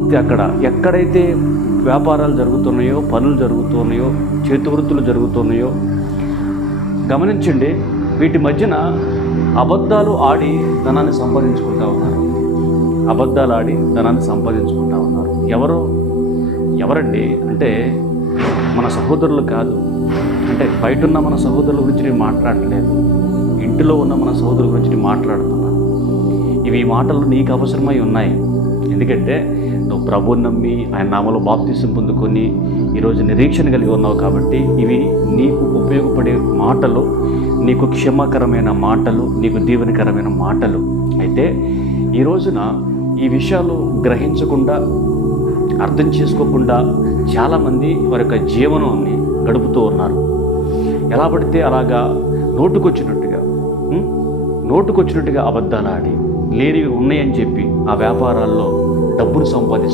అక్కడ ఎక్కడైతే వ్యాపారాలు జరుగుతున్నాయో, పనులు జరుగుతున్నాయో, చేతివృత్తులు జరుగుతున్నాయో గమనించండి. వీటి మధ్యన అబద్ధాలు ఆడి ధనాన్ని సంపాదించుకుంటా ఉన్నారు. అబద్ధాలు ఆడి ధనాన్ని సంపాదించుకుంటా ఉన్నారు. ఎవరండి అంటే మన సహోదరులు కాదు. అంటే బయట ఉన్న మన సహోదరుల గురించి నేను మాట్లాడట్లేదు, ఇంటిలో ఉన్న మన సహోదరుల గురించి నేను మాట్లాడుతున్నాను. ఇవి మాటలు నీకు అవసరమై ఉన్నాయి. ఎందుకంటే నువ్వు ప్రభువుని నమ్మి ఆయన నామములో బాప్తిసం పొందుకొని ఈరోజు నిరీక్షణ కలిగి ఉన్నావు కాబట్టి ఇవి నీకు ఉపయోగపడే మాటలు, నీకు క్షేమకరమైన మాటలు, నీకు దీవెనకరమైన మాటలు. అయితే ఈ రోజున ఈ విషయాలు గ్రహించకుండా, అర్థం చేసుకోకుండా చాలామంది వారి యొక్క జీవనాన్ని గడుపుతూ ఉన్నారు. ఎలా పడితే అలాగా నోటుకొచ్చినట్టుగా అబద్ధాలు ఆడి లేనివి ఉన్నాయని చెప్పి ఆ వ్యాపారాల్లో డబ్బును సంపాదిస్తారు.